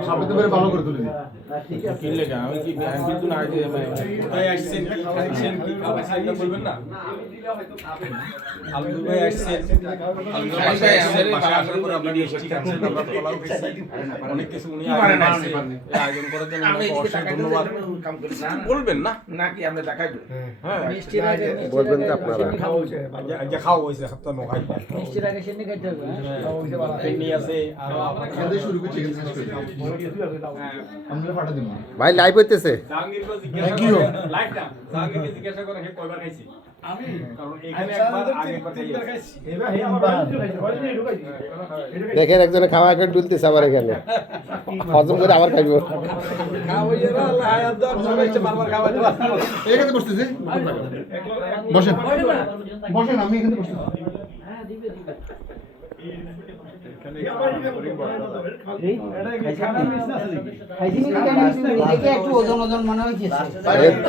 সামনে তো ভালো করে তুলে দিই। ঠিক আছে কিনলে না আমি কি কিন্তু না যে ভাই আসছেন কি খাচ্ছেন কি খাবার সাইডটা বলবেন না আব্দুল ভাই আসছেন আব্দুল ভাই আমাদের বাসা আসার পর আপনি ঠিক আছেন আমরা কলাও খাইছি অনেক কিছু উনি আয়োজন করার জন্য অশেষ ধন্যবাদ বলবেন না নাকি আমরা দেখাইবো হ্যাঁ মিষ্টির আগে বলবেন তো আপনারা আগে খাওয়া হইছে সপ্তাহ ন খাই মিষ্টির আগে সেদিন খাইতে হবে খাওয়া হইছে ভালো ফেনি আছে আর আমাদের শুরু করছি চিকেন শেষ করে আমরা ফাটা দিন ভাই লাইভ হইতেছে জাহাঙ্গীরকে জিজ্ঞাসা করে লাইভটা জাহাঙ্গীরকে জিজ্ঞাসা করে হে কয়বার খাইছি আমি কারণ এখানে একবার আগেরবার খাইছি এবার হে আমার দেখেন একজনে খাওয়া করে ডুলতেছে আবার এখানে হজম করে আবার খাইবো খাওয়াইয়া না আয়াত দাও সবাই বারবার খাওয়াইতে এখানে বসতেছি বসেন বসেন আমি এখানে বসতেছি হ্যাঁ দিবে দিবে একটু ওজন ওজন মনে হয়েছে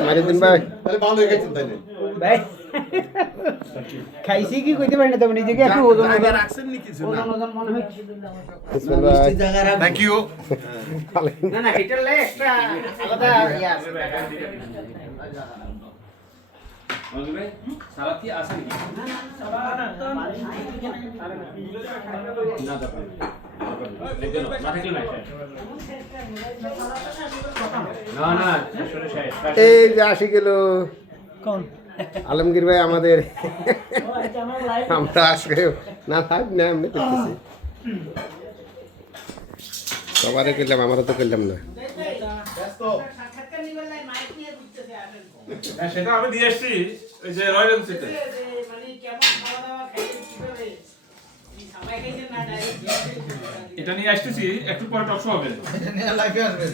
মারিদিন ভাই তাহলে ভালো হয়ে গেছেন তাইলে খাইছি কি কইতে পারি না তবে নিজেকে একটু ওজন ওজন ওজন ওজন মনে হচ্ছে থ্যাংক ইউ না না এটার লাই একটা আলাদা ইয়া আছে মজুর ভাই সালাদ কি আছে নাকি না দাও দেখো না থাকলে না না শুনে শেষ এই যে আসি গেল কোন আলমগীর ভাই আমাদের আমরা আসলে না থাক না এমনি করতেছি সবারে করলাম আমারও তো করলাম না সেটা আমি দিয়ে আসছি ওই যে রয়্যাল এনফিল্ড মানে কেমন খাওয়া দাওয়া খাইতে কিভাবে সবাই খাইতে না ডাইরেক্ট এটা নিয়ে আসতেছি একটু পরে টক শো হবে লাইফে আসবে